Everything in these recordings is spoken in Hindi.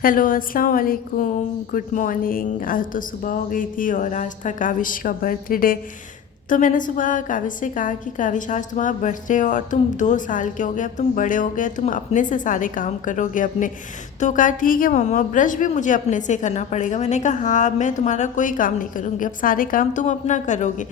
हेलो अस्सलाम वालेकुम, गुड मॉर्निंग। आज तो सुबह हो गई थी और आज था काविश का बर्थडे। तो मैंने सुबह काविश से कहा कि काविश आज तुम्हारा बर्थडे है और तुम 2 साल के हो गए, अब तुम बड़े हो गए, तुम अपने से सारे काम करोगे अपने। तो कहा ठीक है मम्मा, ब्रश भी मुझे अपने से करना पड़ेगा। मैंने कहा हाँ, मैं तुम्हारा कोई काम नहीं करूँगी, अब सारे काम तुम अपना करोगे।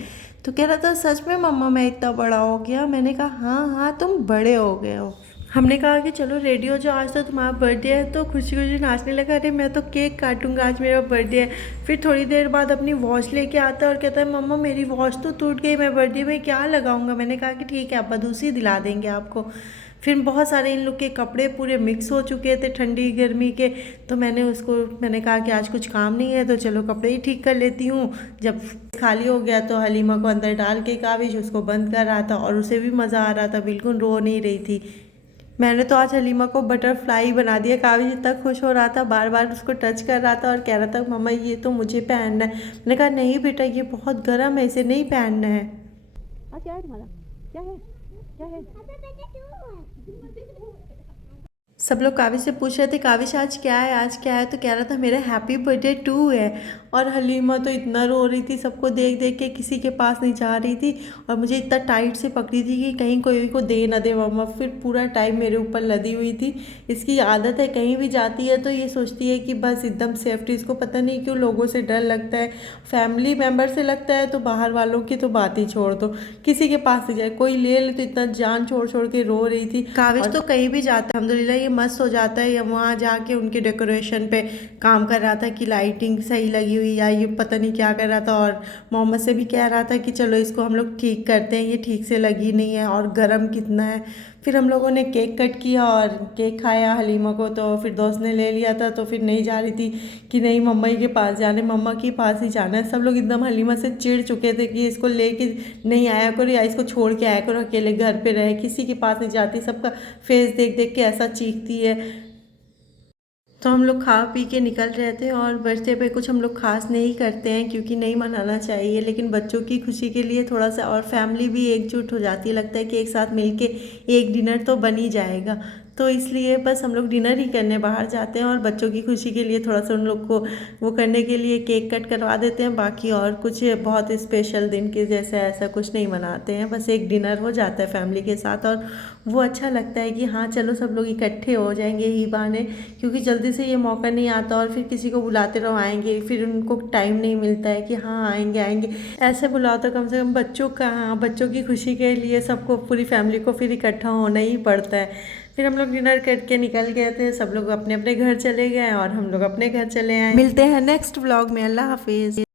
तो कह रहा था सच में मम्मा मैं इतना बड़ा हो गया? मैंने कहा हाँ हाँ, तुम बड़े हो गए हो। हमने कहा कि चलो रेडी हो जाओ, आज तो तुम्हारा बर्थडे है। तो खुशी खुशी नाचने लगा, अरे मैं तो केक काटूंगा, आज मेरा बर्थडे है। फिर थोड़ी देर बाद अपनी वॉच लेके आता है और कहता है मम्मा मेरी वॉच तो टूट गई, मैं बर्थडे में क्या लगाऊंगा? मैंने कहा कि ठीक है अब्बा दूसरी दिला देंगे आपको। फिर बहुत सारे इन लोग के कपड़े पूरे मिक्स हो चुके थे ठंडी गर्मी के। तो मैंने कहा कि आज कुछ काम नहीं है तो चलो कपड़े ही ठीक कर लेती हूँ। जब खाली हो गया तो हलीमा को अंदर डाल के काविश उसको बंद कर रहा था और उसे भी मज़ा आ रहा था, बिल्कुल रो नहीं रही थी। मैंने तो आज हलीमा को बटरफ्लाई बना दिया। काविश इतना खुश हो रहा था, बार बार उसको टच कर रहा था और कह रहा था मम्मा ये तो मुझे पहनना है। मैंने कहा नहीं बेटा, ये बहुत गर्म है, इसे नहीं पहनना है। क्या है तुम्हारा? क्या है? क्या है? सब लोग काविश से पूछ रहे थे काविश आज क्या है, आज क्या है? तो कह रहा था मेरा हैप्पी बर्थडे टू है। और हलीमा तो इतना रो रही थी, सबको देख देख के किसी के पास नहीं जा रही थी और मुझे इतना टाइट से पकड़ी थी कि कहीं कोई को दे ना दे मम्मा। फिर पूरा टाइम मेरे ऊपर लदी हुई थी। इसकी आदत है, कहीं भी जाती है तो ये सोचती है कि बस एकदम सेफ्टी। इसको पता नहीं क्यों लोगों से डर लगता है, फैमिली मेम्बर से लगता है तो बाहर वालों की तो बात ही छोड़ दो, किसी के पास नहीं जाए, कोई ले ले तो इतना जान छोड़ छोड़ के रो रही थी। काविश तो कहीं भी जाता है अल्हम्दुलिल्लाह ये मस्त हो जाता है, या वहाँ जाके उनके डेकोरेशन पे काम कर रहा था कि लाइटिंग सही लगी हुई, या ये पता नहीं क्या कर रहा था। और मोहम्मद से भी कह रहा था कि चलो इसको हम लोग ठीक करते हैं, ये ठीक से लगी नहीं है और गर्म कितना है। फिर हम लोगों ने केक कट किया और केक खाया हलीमा को। तो फिर दोस्त ने ले लिया था तो फिर नहीं जा रही थी कि नहीं मम्मा ही के पास जाने, मम्मा के पास ही जाना है। सब लोग एकदम हलीमा से चिढ़ चुके थे कि इसको लेके नहीं आया करो या इसको छोड़ के आया करो, अकेले घर पे रहे, किसी के पास नहीं जाती, सबका फेस देख देख के ऐसा चीखती है। तो हम लोग खा पी के निकल रहे थे और बर्थडे पे कुछ हम लोग खास नहीं करते हैं क्योंकि नहीं मनाना चाहिए, लेकिन बच्चों की खुशी के लिए थोड़ा सा, और फैमिली भी एकजुट हो जाती है, लगता है कि एक साथ मिलके एक डिनर तो बन ही जाएगा। तो इसलिए बस हम लोग डिनर ही करने बाहर जाते हैं और बच्चों की खुशी के लिए थोड़ा सा उन लोग को वो करने के लिए केक कट करवा देते हैं। बाकी और कुछ बहुत स्पेशल दिन के जैसे ऐसा कुछ नहीं मनाते हैं, बस एक डिनर हो जाता है फैमिली के साथ और वो अच्छा लगता है कि हाँ चलो सब लोग इकट्ठे हो जाएंगे ही बहाने, क्योंकि जल्दी से ये मौका नहीं आता और फिर किसी को बुलाते रहो आएंगे, फिर उनको टाइम नहीं मिलता है कि हाँ आएंगे आएंगे। ऐसे बुलाओ तो कम से कम बच्चों का, हाँ बच्चों की खुशी के लिए सबको, पूरी फैमिली को फिर इकट्ठा होना ही पड़ता है। फिर हम लोग डिनर करके निकल गए थे, सब लोग अपने अपने घर चले गए और हम लोग अपने घर चले आए। मिलते हैं नेक्स्ट व्लॉग में, अल्लाह हाफिज़।